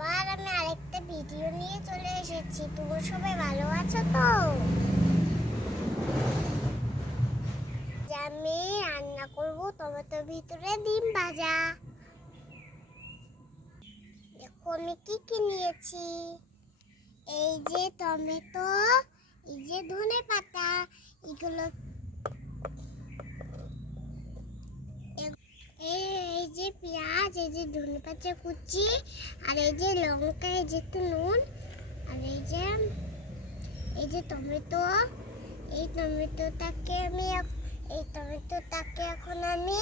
আবার আমি আরেকটা ভিডিও নিয়ে চলে এসেছি। তোমরা সবাই ভালো আছো তো? আমি রান্না করব টমেটোর ভিতরে ডিম ভাজা। দেখো আমি কি নিয়েছি। এই যে টমেটো, এই যে ধনেপাতা, এগুলো এই যে পেঁয়াজ, এই যে ধনেপাতা কুচি, আর এই যে লঙ্কা, এই যে নুন, আর এই যে টমেটো। এই টমেটোটাকে এখন আমি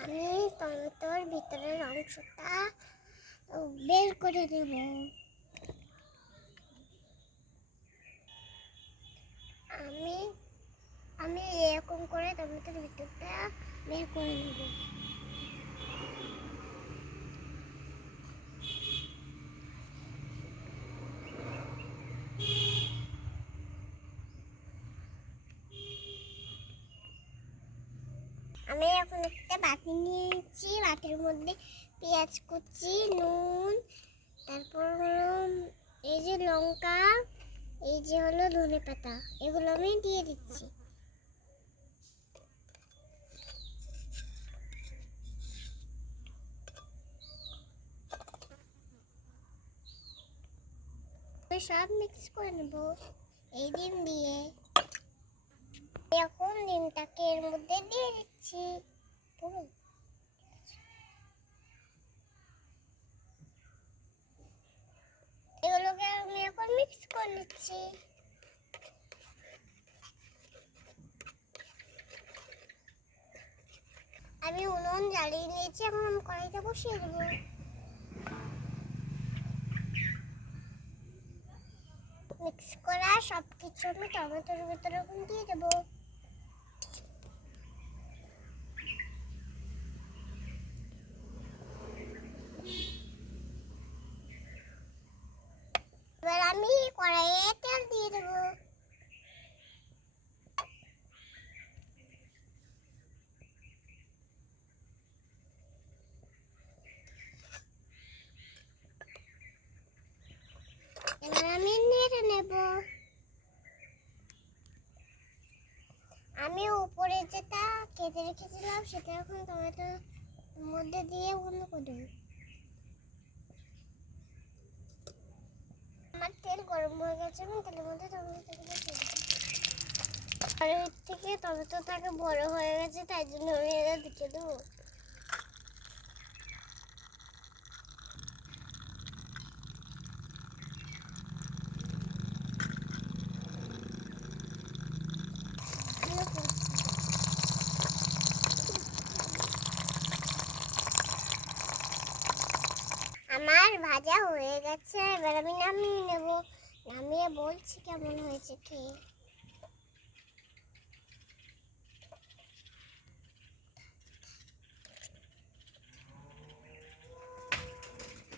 আমি টমেটোর ভিতরের অংশটা বের করে দেব। আমি আমি এরকম করে টমেটোর ভিতরটা বের করে নেব। আমি এখন একটা বাটি নিয়েছি, বাটির মধ্যে পেঁয়াজ কুচি, নুন, তারপর এই যে লঙ্কা, এই যে হলো ধনেপাতা, এগুলো আমি দিয়ে দিচ্ছি। সব মিক্স করে নেব এই ডিম দিয়ে। এখন ডিমটাকে এর মধ্যে দিয়ে দিচ্ছি পুরো। এগুলোকে আমি এখন মিক্স করে নিচ্ছি। আমি উনুন জ্বালিয়ে নিয়েছি, এখন আমি কড়াইটা বসিয়ে দেবো। মিক্স করা সবকিছু আমি টমেটোর ভিতরে এখন দিয়ে দেবো। এবার আমি কড়াইয়ে তেল দিয়ে দেবো। এবার আমি নেড়ে নেব। আমি উপরে যেটা কেটে রেখেছিলাম সেটা এখন টমেটোর মধ্যে দিয়ে বন্ধ করে দেবো। আমার তেল গরম হয়ে গেছে, আমি তেলের মধ্যে টমেটোগুলো দিয়ে দেবো। আর এর থেকে টমেটোটাকে বড় হয়ে গেছে, তাই জন্য আমি এটা দিতে দেবো। আমার ভাজা হয়ে গেছে, এবার আমি নামিয়ে নেব। নামিয়ে বলছি কেমন হয়েছে খেয়ে।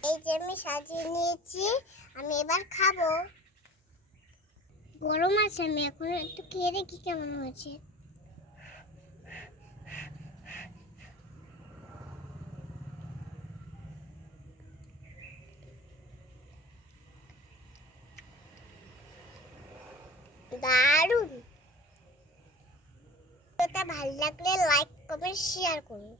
এই যে আমি সাজিয়ে নিয়েছি, আমি এবার খাবো। গরম আছে, আমি এখন একটু খেয়ে দেখি কেমন হয়েছে। দারুণ! এটা ভালো লাগলে লাইক কমেন্ট শেয়ার করুন।